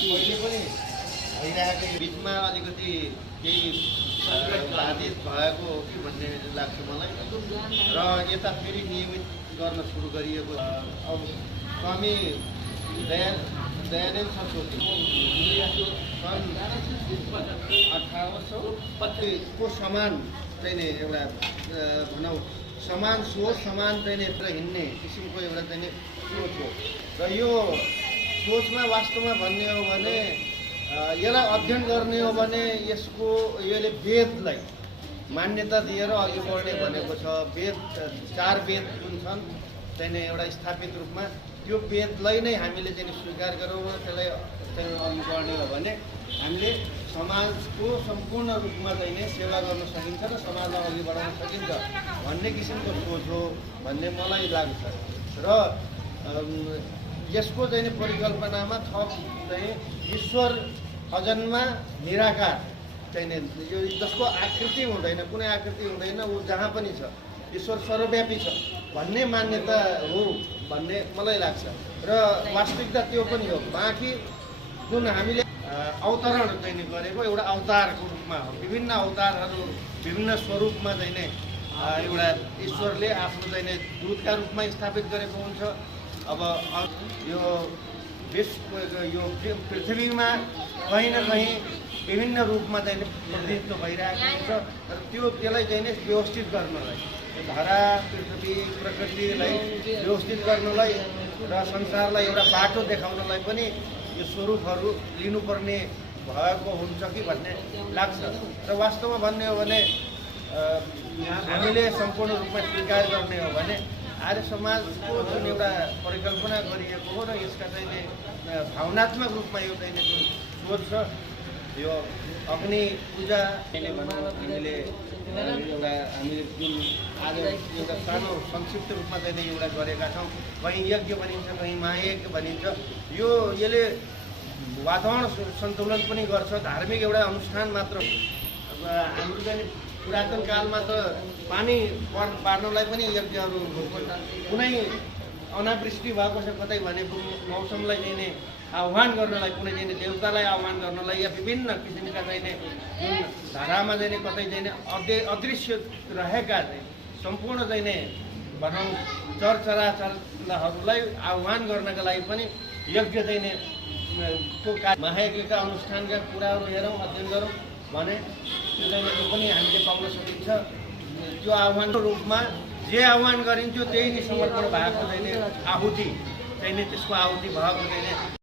पहिले पनि भइरहेको बिचमा अलिकति केही बाधित भएको हो कि भन्ने लाग्छ मलाई र यता फेरि नियमित गर्न सुरु गरिएको अब स्वामी दयानन्द सरस्वती सन् 1850 को समान चाहिँ नि एउटा भनौँ समान सोच समान चाहिँ नि हिँड्ने किसिमको एउटा चाहिँ नि सोच हो र यो सोचमा वास्तवमा भन्ने हो भने यसलाई अध्ययन गर्ने हो भने यसको यसले वेदलाई मान्यता दिएर अघि बढ्ने भनेको छ। वेद 4 वेद जुन छन् चाहिँ एउटा स्थापित रूपमा त्यो वेदलाई नै हामीले चाहिँ स्वीकार गरौँ र त्यसलाई अघि बढ्ने हो भने हामीले समाजको सम्पूर्ण रूपमा चाहिँ सेवा गर्न सकिन्छ र समाजलाई अघि बढाउन सकिन्छ भन्ने किसिमको सोच हो भन्ने मलाई लाग्छ र यसको चाहिँ परिकल्पनामा थप चाहिँ ईश्वर अजन्मा निराकार चाहिँ यो जसको आकृति हुँदैन, कुनै आकृति हुँदैन, ऊ जहाँ पनि छ, ईश्वर सर्वव्यापी छ भन्ने मान्यता हो भन्ने मलाई लाग्छ र वास्तविकता त्यो पनि हो। बाँकी जुन हामीले अवतरण चाहिँ गरेको एउटा अवतारको रूपमा हो, विभिन्न अवतारहरू विभिन्न स्वरूपमा चाहिँ एउटा ईश्वरले आफ्नो चाहिँ दूतका रूपमा स्थापित गरेको हुन्छ। अब यो विश्व यो पृथ्वीमा कहीँ न कहीँ विभिन्न रूपमा चाहिँ प्रतिनिधित्व भइरहेको हुन्छ र त्यसलाई चाहिँ व्यवस्थित गर्नलाई धरा पृथ्वी प्रकृतिलाई व्यवस्थित गर्नलाई र संसारलाई एउटा बाटो देखाउनलाई पनि यो स्वरूपहरू लिनुपर्ने भएको हुन्छ कि भन्ने लाग्छ र वास्तवमा भन्ने हो भने हामीले सम्पूर्ण रूपमा स्वीकार गर्ने हो भने आर्य समाजको जुन एउटा परिकल्पना गरिएको हो र यसका चाहिँ भावनात्मक रूपमा यो चाहिँ जुन सोच छ यो अग्नि पूजा हामीले जुन आज एउटा सानो संक्षिप्त रूपमा चाहिँ एउटा गरेका छौँ। कहीँ यज्ञ भनिन्छ, कहीँ महायज्ञ भनिन्छ। यसले वातावरण सन्तुलन पनि गर्छ, धार्मिक एउटा अनुष्ठान मात्र हाम्रो चाहिँ पुरातन कालमा त पानी पार्नलाई पनि यज्ञहरू कुनै अनावृष्टि भएको छ कतै भने मौसमलाई चाहिँ आह्वान गर्नलाई, कुनै चाहिँ देवतालाई आह्वान गर्नलाई या विभिन्न किसिमका चाहिँ जुन धारामा चाहिँ कतै चाहिँ अदृश्य रहेका चाहिँ सम्पूर्ण चाहिँ भनौँ चरचराचरहरूलाई आह्वान गर्नका लागि पनि यज्ञ चाहिँ महायज्ञका अनुष्ठानका कुराहरू हेरौँ, अध्ययन गरौँ भने त्यो पनि हामीले पाउन सकिन्छ। त्यो आह्वानको रूपमा जे आह्वान गरिन्थ्यो त्यही नै समर्पण भएको चाहिँ आहुति चाहिँ त्यसको आहुति भएको चाहिँ